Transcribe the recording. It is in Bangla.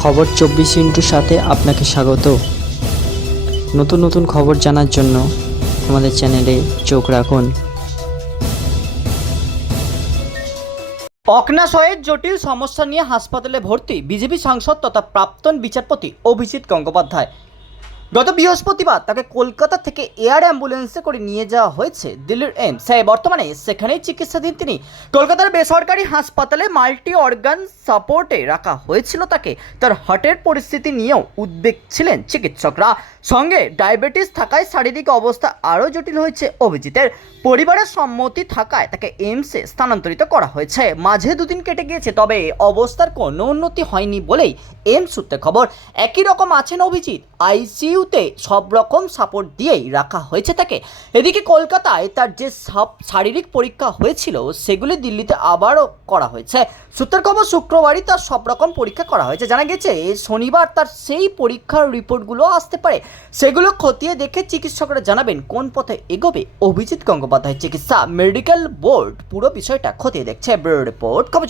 খবর চব্বিশ ইন্টুর সাথে আপনাকে স্বাগত। নতুন নতুন খবর জানার জন্য আমাদের চ্যানেলে চোখ রাখুন। অগ্নাশয়ের জটিল সমস্যা নিয়ে হাসপাতালে ভর্তি, বিজেপি সাংসদ তথা প্রাক্তন বিচারপতি অভিজিৎ গঙ্গোপাধ্যায়। গত বৃহস্পতিবার তাকে কলকাতা থেকে এয়ার অ্যাম্বুলেন্সে করে নিয়ে যাওয়া হয়েছে দিল্লির এইমস বর্তমানে সেখানেই চিকিৎসাধীন তিনি। কলকাতার বেসরকারি হাসপাতালে মাল্টি অর্গান সাপোর্টে রাখা হয়েছিল তাকে। তার হার্টের পরিস্থিতি নিয়েও উদ্বেগ ছিলেন চিকিৎসকরা। সঙ্গে ডায়াবেটিস থাকায় শারীরিক অবস্থা আরও জটিল হয়েছে অভিজিতের। পরিবারের সম্মতি থাকায় তাকে এইমসে স্থানান্তরিত করা হয়েছে। মাঝে দুদিন কেটে গিয়েছে, তবে অবস্থার কোনো উন্নতি হয়নি বলেই এইমস সূত্রে খবর। একই রকম আছেন অভিজিৎ। আইসিইউতে সব রকম সাপোর্ট দিয়েই রাখা হয়েছে তাকে। এদিকে কলকাতায় তার যে সব শারীরিক পরীক্ষা হয়েছিল, সেগুলি দিল্লিতে আবারও করা হয়েছে। সূত্রের খবর, শুক্রবারই তার সব রকম পরীক্ষা করা হয়েছে। জানা গেছে, শনিবার তার সেই পরীক্ষার রিপোর্টগুলো আসতে পারে। সেগুলো খতিয়ে দেখে চিকিৎসকরা জানাবেন, কোন পথে এগোবে অভিজিৎ গঙ্গোপাধ্যায় চিকিৎসা। মেডিকেল বোর্ড পুরো বিষয়টা খতিয়ে দেখছে। ব্যুরো রিপোর্ট, খবর।